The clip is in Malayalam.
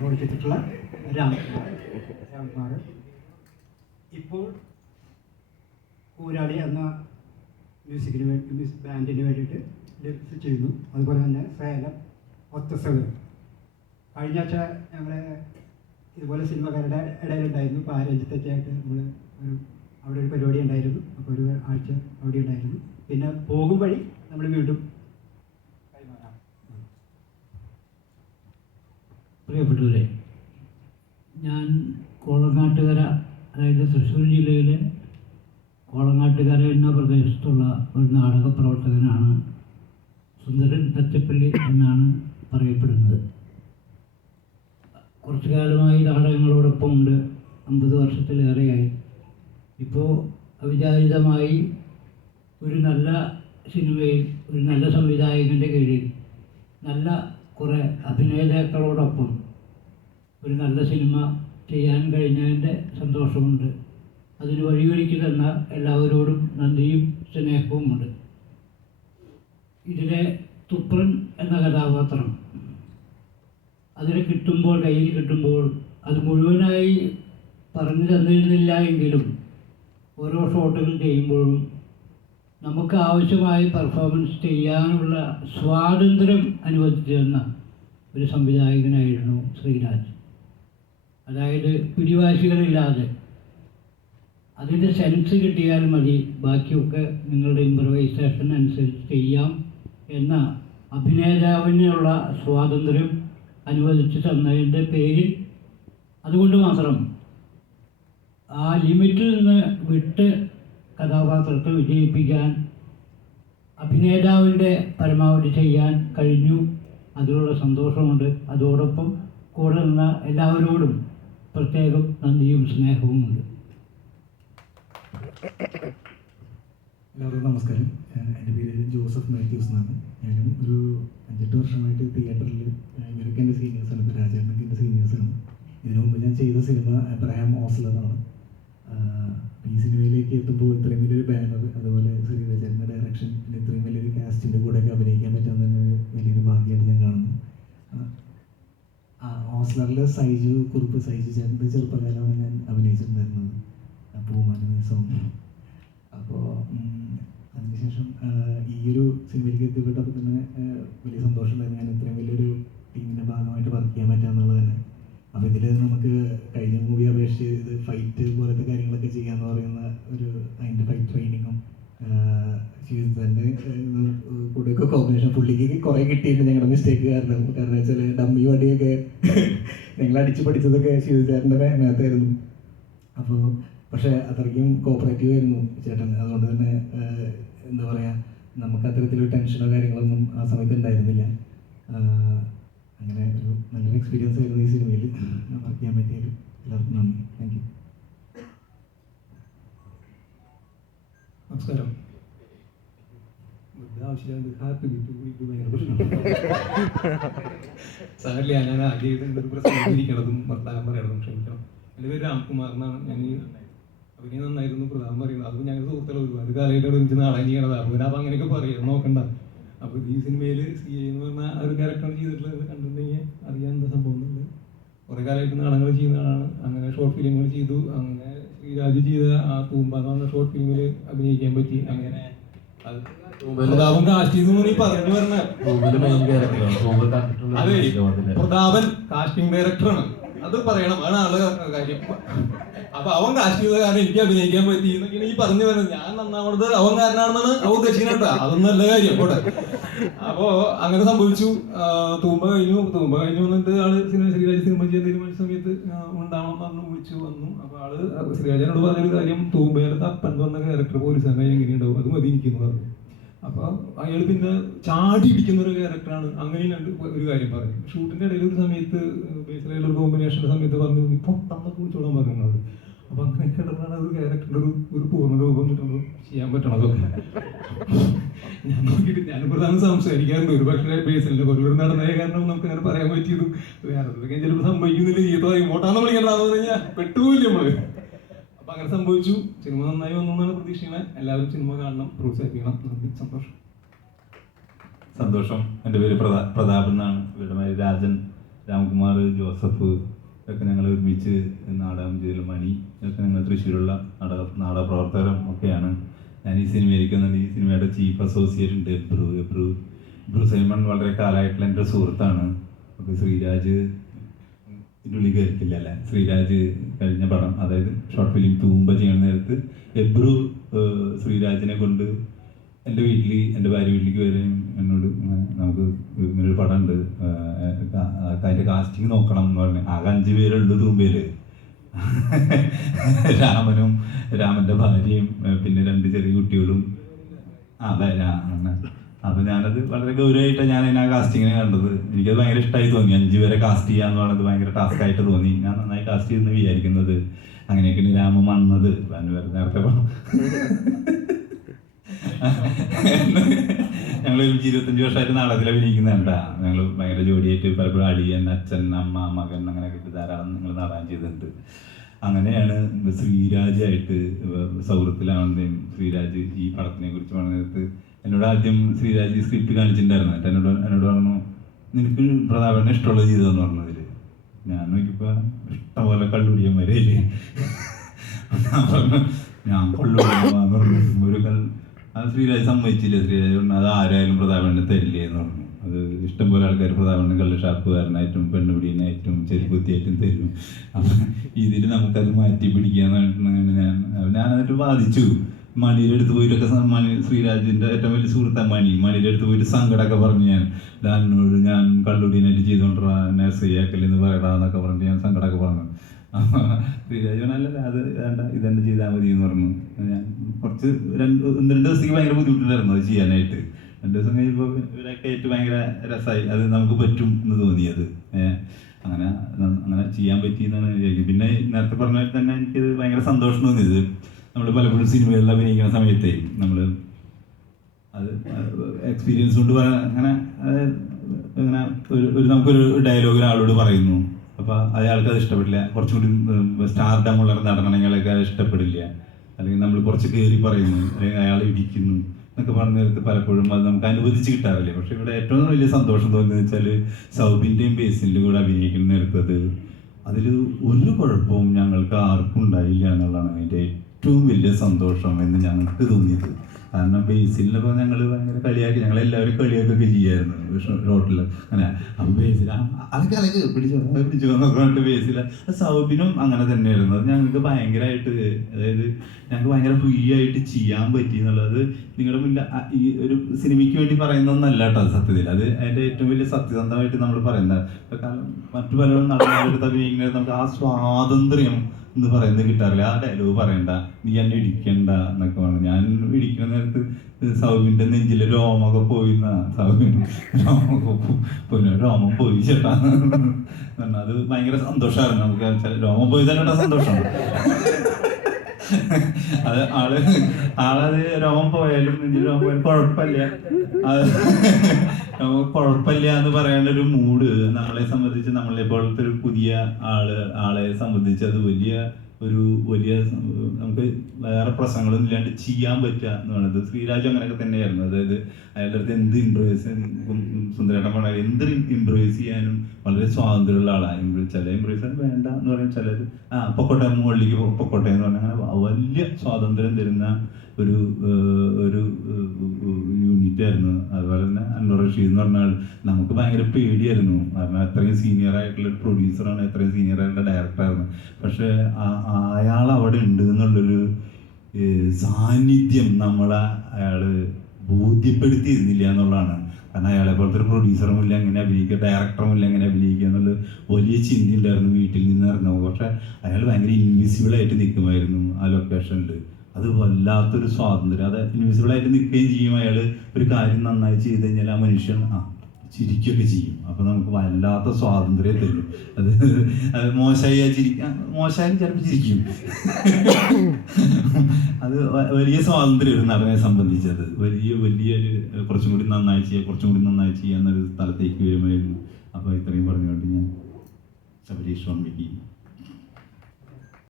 റോൾ ചെയ്തിട്ടുള്ള രാംകുമാർ. രാംകുമാർ ഇപ്പോൾ കൂരാളി എന്ന മ്യൂസിക്കിന് വേണ്ടി മ്യൂസിക് ബാൻഡിന് വേണ്ടിയിട്ട് ലിറിക്സ് ചെയ്യുന്നു. അതുപോലെ തന്നെ സേലം ഒത്തസവരം കഴിഞ്ഞ ആഴ്ച ഞങ്ങളെ ഇതുപോലെ സിനിമക്കാരുടെ ഇടയിലുണ്ടായിരുന്നു. ഇപ്പോൾ ആരോഗ്യത്തെറ്റായിട്ട് നമ്മൾ ഒരു അവിടെ ഒരു പരിപാടി ഉണ്ടായിരുന്നു. അപ്പോൾ ഒരു ആഴ്ച അവിടെ ഉണ്ടായിരുന്നു. പിന്നെ പോകും വഴി നമ്മൾ വീണ്ടും കൈമാറാം പ്രിയപ്പെട്ടവരെ ഞാൻ കോളങ്ങാട്ടുകര അതായത് തൃശ്ശൂർ ജില്ലയിലെ കോളങ്ങാട്ടുകര എന്ന പ്രദേശത്തുള്ള ഒരു നാടക പ്രവർത്തകനാണ് സുന്ദരൻ തച്ചപ്പള്ളി എന്നാണ് പറയപ്പെടുന്നത്. കുറച്ചു കാലമായി നാടകങ്ങളോടൊപ്പം ഉണ്ട്. അമ്പത് വർഷത്തിലേറെയായി. ഇപ്പോൾ അവിചാരിതമായി ഒരു നല്ല സിനിമയിൽ ഒരു നല്ല സംവിധായകന്റെ കീഴിൽ നല്ല കുറേ അഭിനേതാക്കളോടൊപ്പം ഒരു നല്ല സിനിമ ചെയ്യാൻ കഴിഞ്ഞതിന്റെ സന്തോഷമുണ്ട്. അതിന് വഴിയൊരുക്കി എല്ലാവരോടും നന്ദിയും സ്നേഹവുമുണ്ട് ഇതിലെ തുപ്രൻ എന്ന കഥാപാത്രം അതിനെ കിട്ടുമ്പോൾ കയ്യിൽ കിട്ടുമ്പോൾ അത് മുഴുവനായി പറഞ്ഞു തന്നിരുന്നില്ല എങ്കിലും ഓരോ ഷോട്ടുകൾ ചെയ്യുമ്പോഴും നമുക്ക് ആവശ്യമായി പെർഫോമൻസ് ചെയ്യാനുള്ള സ്വാതന്ത്ര്യം അനുവദിച്ചിരുന്ന ഒരു സംവിധായകനായിരുന്നു ശ്രീരാജ്. അതായത് പിടിവാശികളില്ലാതെ. അതിന്റെ സെൻസ് കിട്ടിയാൽ മതി. ബാക്കിയൊക്കെ നിങ്ങളുടെ ഇമ്പ്രവൈസേഷൻ അനുസരിച്ച് ചെയ്യാം എന്ന അഭിനേതാവിനുള്ള സ്വാതന്ത്ര്യം അനുവദിച്ചു തന്നതിന്റെ പേരിൽ. അതുകൊണ്ട് മാത്രം ആ ലിമിറ്റിൽ നിന്ന് വിട്ട് കഥാപാത്രത്തെ വിജയിപ്പിക്കാൻ അഭിനേതാവിന്റെ പരമാവധി ചെയ്യാൻ കഴിഞ്ഞു. അതിലുള്ള സന്തോഷമുണ്ട്. അതോടൊപ്പം കൂടെ നിന്ന എല്ലാവരോടും പ്രത്യേകം നന്ദിയും സ്നേഹവുമുണ്ട് എല്ലാവർക്കും നമസ്കാരം. എന്റെ പേര് ജോസഫ് മാത്യൂസ് എന്നാണ്. ഞാനും ഒരു അഞ്ചെട്ട് വർഷമായിട്ട് തിയേറ്ററിൽ ഇവരൊക്കെ എന്റെ സീനിയേഴ്സാണ് ഇപ്പോൾ രാജേട്ടനൊക്കെ എന്റെ സീനിയേഴ്സാണ് ഇതിനു മുമ്പ് ഞാൻ ചെയ്ത സിനിമ എബ്രഹാം ഓസ്ലറാണ് ഈ സിനിമയിലേക്ക് എത്തുമ്പോൾ ഇത്രയും വലിയൊരു ബാനർ അതുപോലെ ശ്രീരാജേട്ടന്റെ ഡയറക്ഷൻ പിന്നെ ഇത്രയും വലിയൊരു കാസ്റ്റിന്റെ കൂടെയൊക്കെ അഭിനയിക്കാൻ പറ്റുന്ന വലിയൊരു ഓസ്ലറിൽ സൈജു കുറുപ്പ് സൈജു. ചേട്ടന്റെ ചെറുപ്പകാലമാണ് ഞാൻ അഭിനയിച്ചിട്ടുണ്ടായിരുന്നത്. പൂമാന സോങ്. അപ്പോൾ അതിനുശേഷം ഈ ഒരു സിനിമയിലേക്ക് എത്തിപ്പെട്ടപ്പോൾ തന്നെ വലിയ സന്തോഷമുണ്ടായിരുന്നു. ഞാൻ ഇത്രയും വലിയൊരു ടീമിന്റെ ഭാഗമായിട്ട് വർക്ക് ചെയ്യാൻ പറ്റുക എന്നുള്ളത് തന്നെ. അപ്പോൾ ഇതിൽ നമുക്ക് കഴിഞ്ഞ മൂവി അപേക്ഷിച്ച് ഇത് ഫൈറ്റ് പോലത്തെ കാര്യങ്ങളൊക്കെ ചെയ്യാന്ന് പറയുന്ന ഒരു അതിന്റെ ഫൈറ്റ് ട്രെയിനിങ്ങും ജീവിതത്തിന്റെ കൂടെയൊക്കെ കോമ്പിനേഷൻ പുള്ളിക്ക് കുറേ കിട്ടിയിട്ടുണ്ട് ഞങ്ങളുടെ മിസ്റ്റേക്ക് കാരണം കാരണം വെച്ചാൽ ഡമ്മി ഞങ്ങൾ അടിച്ച് പഠിച്ചതൊക്കെ ശിവചാരന്റെ മേത്തായിരുന്നു. അപ്പോൾ പക്ഷേ അത്രയ്ക്കും കോപ്പറേറ്റീവ് ആയിരുന്നു ചേട്ടൻ. അതുകൊണ്ട് തന്നെ എന്താ പറയുക നമുക്ക് അത്തരത്തിലൊരു ടെൻഷനോ കാര്യങ്ങളൊന്നും ആ സമയത്ത് ഉണ്ടായിരുന്നില്ല. അങ്ങനെ ഒരു നല്ലൊരു എക്സ്പീരിയൻസ് ആയിരുന്നു ഈ സിനിമയിൽ. വർക്ക് ചെയ്യാൻ പറ്റിയത് എല്ലാവർക്കും നന്ദി. താങ്ക് യു നമസ്കാരം. ആവശ്യമില്ലാണ്ട് ഹാപ്പി ബീറ്റ് ഇത് ഭയങ്കര പ്രശ്നമാണ്. സാറില്ല ഞാൻ എന്റെ ഒരു പ്രശ്നം ഇരിക്കണതും വർത്താനം പറയണതും ക്ഷമിക്കണം. എന്റെ പേര് രാംകുമാർ എന്നാണ്. ഞാൻ ഈ അഭിനയം നന്നായിരുന്നു. പ്രധാനം പറയുന്നത് അത് ഞങ്ങൾ സുഹൃത്തുക്കൾ ഒരുപാട് കാലമായിട്ട് ഒരുമിച്ച് നാടകീയണതാണ് അപ്പം അങ്ങനെയൊക്കെ പറയാം. നോക്കണ്ട. അപ്പോൾ ഈ സിനിമയിൽ സി ഐ എന്ന് പറഞ്ഞ ഒരു ക്യാരക്ടർ ചെയ്തിട്ടുള്ളത് കണ്ടിട്ടുണ്ടെങ്കിൽ അറിയാൻ എന്താ സംഭവം എന്നുള്ളത്. കുറേ കാലമായിട്ട് നാടകങ്ങൾ ചെയ്യുന്നതാണ് അങ്ങനെ ഷോർട്ട് ഫിലിമുകൾ ചെയ്തു. അങ്ങനെ ശ്രീരാജ് ചെയ്ത ആ തൂമ്പ എന്ന് പറഞ്ഞ ഷോർട്ട് ഫിലിമിൽ അഭിനയിക്കാൻ പറ്റി. അങ്ങനെ അത് പ്രതാപൻ കാസ്റ്റ് ചെയ്തു നീ പറഞ്ഞു അതെ പ്രതാപൻ കാസ്റ്റിംഗ് ഡയറക്ടറാണ് അത് പറയണം. ആൾ കാര്യം. അപ്പൊ അവൻ ചെയ്ത കാരണം എനിക്ക് അഭിനയിക്കാൻ പറ്റി എന്നൊക്കെയാണ് ഈ പറഞ്ഞു വരുന്നത്. ഞാൻ നന്നാവണത് അവൻ കാരനാണെന്നാണ് അവൻ അതൊന്നും നല്ല കാര്യം. പോട്ടെ. അപ്പോ അങ്ങനെ സംഭവിച്ചു. തൂമ്പ കഴിഞ്ഞു. തൂമ്പ കഴിഞ്ഞു വന്നിട്ട് ആൾ സിനിമ ശ്രീരാജ് സിനിമ ചെയ്യാൻ തീരുമാനിച്ച സമയത്ത് ഉണ്ടാവണം പറഞ്ഞു വിളിച്ചു വന്നു. അപ്പൊ ആൾ ശ്രീരാജനോട് പറഞ്ഞൊരു കാര്യം തൂമ്പയുടെ തപ്പൻ എന്ന് പറഞ്ഞ ക്യാരക്ടർ പോലീസുകാരനായി എങ്ങനെയുണ്ടാവും? അത് മതി എനിക്കെന്ന് പറഞ്ഞു. അപ്പൊ അയാൾ പിന്നെ ചാടി ഇടിക്കുന്ന ഒരു ക്യാരക്ടറാണ് അങ്ങനെ ഒരു കാര്യം പറഞ്ഞു ഷൂട്ടിന്റെ ഇടയിൽ ഒരു സമയത്ത് ഒരു കോമ്പിനേഷന്റെ സമയത്ത് പറഞ്ഞു ഇപ്പൊ തന്നെ കുറിച്ചോളം പറഞ്ഞു എന്നോട് അപ്പൊ അങ്ങനെ കിടന്നാണ് ഒരു ക്യാരക്ടറിന്റെ ഒരു ഒരു പൂർണ രൂപം കിട്ടുന്നത് ചെയ്യാൻ പറ്റണതൊക്കെ ഞാൻ നോക്കിയിട്ട് ഞാൻ പ്രധാനം സംസാരിക്കാറുണ്ട്. ഒരു പക്ഷേ ബേസിലെ കൊല്ലൂർ നടന്നതായ കാരണം നമുക്ക് അങ്ങനെ പറയാൻ പറ്റിയതും വേറെ ചിലപ്പോൾ സംഭവിക്കുന്നില്ല. ഈ ഇങ്ങോട്ടാന്ന് വിളിക്കണ്ടെന്ന് പറഞ്ഞാൽ പെട്ടുപോയില്ല നമ്മൾ? അപ്പൊ അങ്ങനെ സംഭവിച്ചു. സിനിമ നന്നായി വന്നു എന്നാണ് പ്രതീക്ഷിക്കുന്നത് എല്ലാവരും സിനിമ കാണണം. പ്രോത്സാഹിപ്പിക്കണം. നന്ദി. സന്തോഷം. സന്തോഷം. എന്റെ പേര് പ്രതാ പ്രതാപൻ എന്നാണ്. ഇവരുടെ മാതിരി രാജൻ. രാംകുമാർ ജോസഫ് ഒക്കെ ഞങ്ങൾ ഒരുമിച്ച് നാടകം ചെയ്തു മണി ഒക്കെ ഞങ്ങൾ തൃശ്ശൂരുള്ള നാടക നാടക പ്രവർത്തകരും ഒക്കെയാണ്. ഞാൻ ഈ സിനിമയിലേക്ക് വന്നത് ഈ സിനിമയുടെ ചീഫ് അസോസിയേറ്റ് ഉണ്ട് എബ്രു എബ്രു എബ്രു സൈമൺ വളരെ കാലമായിട്ടുള്ള എന്റെ സുഹൃത്താണ്. അപ്പോൾ ശ്രീരാജ് ഇതിനുള്ളിൽ കയറിയിട്ടില്ല അല്ലേ? ശ്രീരാജ് കഴിഞ്ഞ പടം അതായത് ഷോർട്ട് ഫിലിം തൂമ്പ ചെയ്യുന്ന നേരത്ത് എബ്രു ശ്രീരാജിനെ കൊണ്ട് എന്റെ വീട്ടിൽ എന്റെ ഭാര്യ വീട്ടിലേക്ക് വരെയും എന്നോട് നമുക്ക് ഇങ്ങനൊരു പടം ഉണ്ട് അതിന്റെ കാസ്റ്റിംഗ് നോക്കണം എന്ന് പറഞ്ഞു. ആകെ അഞ്ച് പേരുള്ളൂ തൂമ്പയിൽ. രാമനും രാമന്റെ ഭാര്യയും പിന്നെ രണ്ട് ചെറിയ കുട്ടികളും. ആ അങ്ങനെ അപ്പൊ ഞാനത് വളരെ ഗൗരവമായിട്ടാണ് ഞാൻ അതിനെ ആ കാസ്റ്റിങ്ങിനെ കണ്ടത്. എനിക്കത് ഭയങ്കര ഇഷ്ടമായി തോന്നി. അഞ്ചു പേരെ കാസ്റ്റ് ചെയ്യാന്ന് പറയുന്നത് ഭയങ്കര ടാസ്ക് ആയിട്ട് തോന്നി. ഞാൻ നന്നായി കാസ്റ്റ് ചെയ്യുന്ന വിചാരിക്കുന്നത് അങ്ങനെയൊക്കെയാണ് രാമം വന്നത്. നേരത്തെ ഞങ്ങൾ ഇരുപത്തഞ്ച് വർഷമായിട്ട് നാടകത്തിൽ അഭിനയിക്കുന്നുണ്ടാ ഞങ്ങൾ ഭയങ്കര ജോലിയായിട്ട് പലപ്പോഴും അടിയൻ അച്ഛൻ അമ്മ മകൻ അങ്ങനെയൊക്കെ ധാരാളം നിങ്ങൾ നാടകം ചെയ്തിട്ടുണ്ട്. അങ്ങനെയാണ് ശ്രീരാജായിട്ട് സൗഹൃദത്തിലാവുന്നതും ശ്രീരാജ് ഈ പടത്തിനെ കുറിച്ച് പറഞ്ഞത് എന്നോട് ആദ്യം ശ്രീരാജ് സ്ക്രിപ്റ്റ് കാണിച്ചിട്ടുണ്ടായിരുന്നു? എന്നിട്ട് എന്നോട് എന്നോട് പറഞ്ഞു നിനക്ക് പ്രതാപനെ ജീവിതം ചെയ്തതെന്ന് പറഞ്ഞതിൽ ഞാൻ നോക്കിയപ്പോൾ ഇഷ്ടംപോലെ കള്ളുടിയന്മാരേൽ ഞാൻ പറഞ്ഞു ഞാൻ കള്ളുടിയെന്ന് പറഞ്ഞു. ഒരു കൽ അത് ശ്രീരാജ് സമ്മതിച്ചില്ല. ശ്രീരാജ് പറഞ്ഞു അത് ആരായാലും പ്രതാപനെ തരില്ലേ എന്ന് പറഞ്ഞു. അത് ഇഷ്ടംപോലെ ആൾക്കാർ പ്രതാപണ്ണൻ കള്ള് ഷാപ്പുകാരനായിട്ടും പെണ്ണുപിടിയനായിട്ടും ചെരുപ്പുത്തിയായിട്ടും തരും. അപ്പം ഇതിൽ നമുക്കത് മാറ്റി പിടിക്കാന്നായിട്ടാണ് ഞാൻ ഞാൻ വാദിച്ചു. മണിയുടെ അടുത്ത് പോയിട്ടൊക്കെ മണി ശ്രീരാജിന്റെ ഏറ്റവും വലിയ സുഹൃത്താണ് മണി. മണിയുടെ അടുത്ത് പോയിട്ട് സങ്കടമൊക്കെ പറഞ്ഞു ഞാൻ ഡാനോട് ഞാൻ കള്ളുടീനായിട്ട് ചെയ്തോണ്ടാ എന്നെ ശരിയാക്കല്ലെന്ന് പറയടാന്നൊക്കെ പറഞ്ഞിട്ട് ഞാൻ സങ്കടമൊക്കെ പറഞ്ഞു. ശ്രീരാജ് പറഞ്ഞല്ല അത് വേണ്ട ഇതെന്നെ ചെയ്താൽ മതി എന്ന് പറഞ്ഞു. ഞാൻ കുറച്ച് രണ്ട് ഒന്ന് രണ്ട് ദിവസത്തേക്ക് ഭയങ്കര ബുദ്ധിമുട്ടുണ്ടായിരുന്നു അത് ചെയ്യാനായിട്ട്. രണ്ട് ദിവസം കഴിയുമ്പോൾ ഇവരൊക്കെ ആയിട്ട് ഭയങ്കര രസമായി അത് നമുക്ക് പറ്റും എന്ന് തോന്നിയത്. അങ്ങനെ അങ്ങനെ ചെയ്യാൻ പറ്റി എന്നാണ് വിചാരിക്കുന്നത്. പിന്നെ നേരത്തെ പറഞ്ഞ പോലെ തന്നെ എനിക്കത് ഭയങ്കര സന്തോഷം തോന്നിയത്. നമ്മൾ പലപ്പോഴും സിനിമകളിൽ അഭിനയിക്കുന്ന സമയത്തെ നമ്മൾ അത് എക്സ്പീരിയൻസ് കൊണ്ട് പറ അങ്ങനെ അങ്ങനെ ഒരു ഒരു നമുക്കൊരു ഡയലോഗ് ഒരാളോട് പറയുന്നു. അപ്പോൾ അയാൾക്ക് അത് ഇഷ്ടപ്പെടില്ല കുറച്ചും കൂടി സ്റ്റാർഡം ഉള്ള നടനങ്ങളൊക്കെ അത് ഇഷ്ടപ്പെടില്ല. അല്ലെങ്കിൽ നമ്മൾ കുറച്ച് കയറി പറയുന്നു. അല്ലെങ്കിൽ അയാൾ ഇടിക്കുന്നു. എന്നൊക്കെ പറഞ്ഞ പലപ്പോഴും അത് നമുക്ക് അനുവദിച്ച് കിട്ടാറില്ല. പക്ഷെ ഇവിടെ ഏറ്റവും വലിയ സന്തോഷം തോന്നുന്നത് വെച്ചാൽ സൗബിന്റെയും ബേസിന്റെ കൂടെ അഭിനയിക്കുന്ന നേരത്തത് അതിൽ ഒരു കുഴപ്പവും ഞങ്ങൾക്ക് ആർക്കും ഉണ്ടായില്ല എന്നുള്ളതാണ് അതിന്റെ ഏറ്റവും വലിയ സന്തോഷം എന്ന് ഞങ്ങൾക്ക് തോന്നിയത്. കാരണം ബേസിലിപ്പോൾ ഞങ്ങൾ ഭയങ്കര കളിയാക്കി ഞങ്ങൾ എല്ലാവരും കളിയാക്കൊക്കെ ചെയ്യായിരുന്നു. റോട്ടിൽ അങ്ങനെ അപ്പം ബേസിൽ അതൊക്കെ അതൊക്കെ പിടിച്ചോ പിടിച്ചു എന്നൊക്കെ പറഞ്ഞിട്ട് ബേസിൽ സൗബിനും അങ്ങനെ തന്നെയായിരുന്നു. അത് ഞങ്ങൾക്ക് ഭയങ്കരമായിട്ട് അതായത് ഞങ്ങൾക്ക് ഭയങ്കര ഫ്രീ ആയിട്ട് ചെയ്യാൻ പറ്റി എന്നുള്ളത്. നിങ്ങളുടെ മുന്നിൽ ഈ ഒരു സിനിമയ്ക്ക് വേണ്ടി പറയുന്നതൊന്നല്ല കേട്ടോ സത്യത്തിൽ. അത് അതിന്റെ ഏറ്റവും വലിയ സത്യസന്ധമായിട്ട് നമ്മൾ പറയുന്നത്. കാരണം മറ്റു പലരും നടന്നെടുത്ത് അഭിനയിക്കുന്നത് നമുക്ക് ആ സ്വാതന്ത്ര്യം എന്ന് പറയുന്നത് കിട്ടാറില്ല. ആ ഡയലോഗ് പറയണ്ട നീ എന്നെ ഇടിക്കണ്ട എന്നൊക്കെ പറഞ്ഞു. ഞാൻ ഇടിക്കുന്ന നേരത്ത് സൗബിന്റെ നെഞ്ചിൽ രോമൊക്കെ പോയി സൗബിൻ രോമൊക്കെ പോയി രോമം പോയി ചേട്ടാ. അത് ഭയങ്കര സന്തോഷമായിരുന്നു നമുക്ക് രോമം പോയി തന്നെ സന്തോഷം അത് ആൾ ആളത് രോമം പോയാലും നെഞ്ചിൽ രോമം പോയാലും കുഴപ്പമില്ല. കുഴപ്പമില്ല എന്ന് പറയേണ്ട ഒരു മൂഡ് നമ്മളെ സംബന്ധിച്ച് നമ്മളെ പോലത്തെ ഒരു പുതിയ ആൾ ആളെ സംബന്ധിച്ച് അത് വലിയ ഒരു വലിയ നമുക്ക് വേറെ പ്രശ്നങ്ങളൊന്നും ഇല്ലാണ്ട് ചെയ്യാൻ പറ്റുക എന്ന് പറയുന്നത്. ശ്രീരാജ് അങ്ങനെയൊക്കെ തന്നെയായിരുന്നു. അതായത് അയാളുടെ അടുത്ത് എന്ത് ഇംപ്രൂവൈസ് സുന്ദരേട്ടൻ പറഞ്ഞാൽ എന്ത് ഇംപ്രൂവൈസ് ചെയ്യാനും വളരെ സ്വാതന്ത്ര്യമുള്ള ആളാണ് ചില ഇംപ്രൂവൈസ് വേണ്ട എന്ന് പറയും. ചിലത് ആ പൊക്കോട്ടെ മുകളിലേക്ക് പൊക്കോട്ടെ എന്ന് പറഞ്ഞാൽ അങ്ങനെ വലിയ സ്വാതന്ത്ര്യം തരുന്ന ഒരു ഒരു ആയിരുന്നു അതുപോലെ തന്നെ അൻവർ റഷീദ് എന്ന് പറഞ്ഞാൽ നമുക്ക് ഭയങ്കര പേടിയായിരുന്നു. കാരണം അത്രയും സീനിയർ ആയിട്ടുള്ള ഒരു പ്രൊഡ്യൂസറാണ് അത്രയും സീനിയർ ആയിട്ടുള്ള ഡയറക്ടറായിരുന്നു പക്ഷെ അയാൾ അവിടെ ഉണ്ട് എന്നുള്ളൊരു സാന്നിധ്യം നമ്മളെ അയാൾ ബോധ്യപ്പെടുത്തിയിരുന്നില്ല എന്നുള്ളതാണ്. കാരണം അയാളെ പോലത്തെ ഒരു പ്രൊഡ്യൂസറും ഇല്ല എങ്ങനെ അഭിനയിക്കുക ഡയറക്ടറും ഇല്ല എങ്ങനെ അഭിനയിക്കുക എന്നുള്ള വലിയ ചിന്തയുണ്ടായിരുന്നു വീട്ടിൽ നിന്ന് ഇറങ്ങുമ്പോൾ. പക്ഷെ അയാൾ ഭയങ്കര ഇൻവിസിബിൾ ആയിട്ട് നിൽക്കുമായിരുന്നു ആ ലൊക്കേഷനിൽ അത് വല്ലാത്തൊരു സ്വാതന്ത്ര്യം. അത് ഇൻവിസിബിൾ ആയിട്ട് നിൽക്കുകയും ചെയ്യും അയാൾ ഒരു കാര്യം നന്നായി ചെയ്ത് കഴിഞ്ഞാൽ ആ മനുഷ്യൻ ആ ചിരിക്കുകയൊക്കെ ചെയ്യും. അപ്പോൾ നമുക്ക് വല്ലാത്ത സ്വാതന്ത്ര്യം തരും. അത് അത് മോശമായി ചിരിക്കാൻ മോശമായി ചിലപ്പോൾ ചിരിക്കും. അത് വലിയ സ്വാതന്ത്ര്യം ഒരു നടനെ സംബന്ധിച്ചത്. വലിയ വലിയ കുറച്ചും കൂടി നന്നായി ചെയ്യുക കുറച്ചും കൂടി നന്നായി ചെയ്യുക എന്നൊരു സ്ഥലത്തേക്ക് വരുമായിരുന്നു അപ്പോൾ ഇത്രയും പറഞ്ഞുകൊണ്ട് ഞാൻ ശബരീഷ് ഓർമ്മിക്കുകയും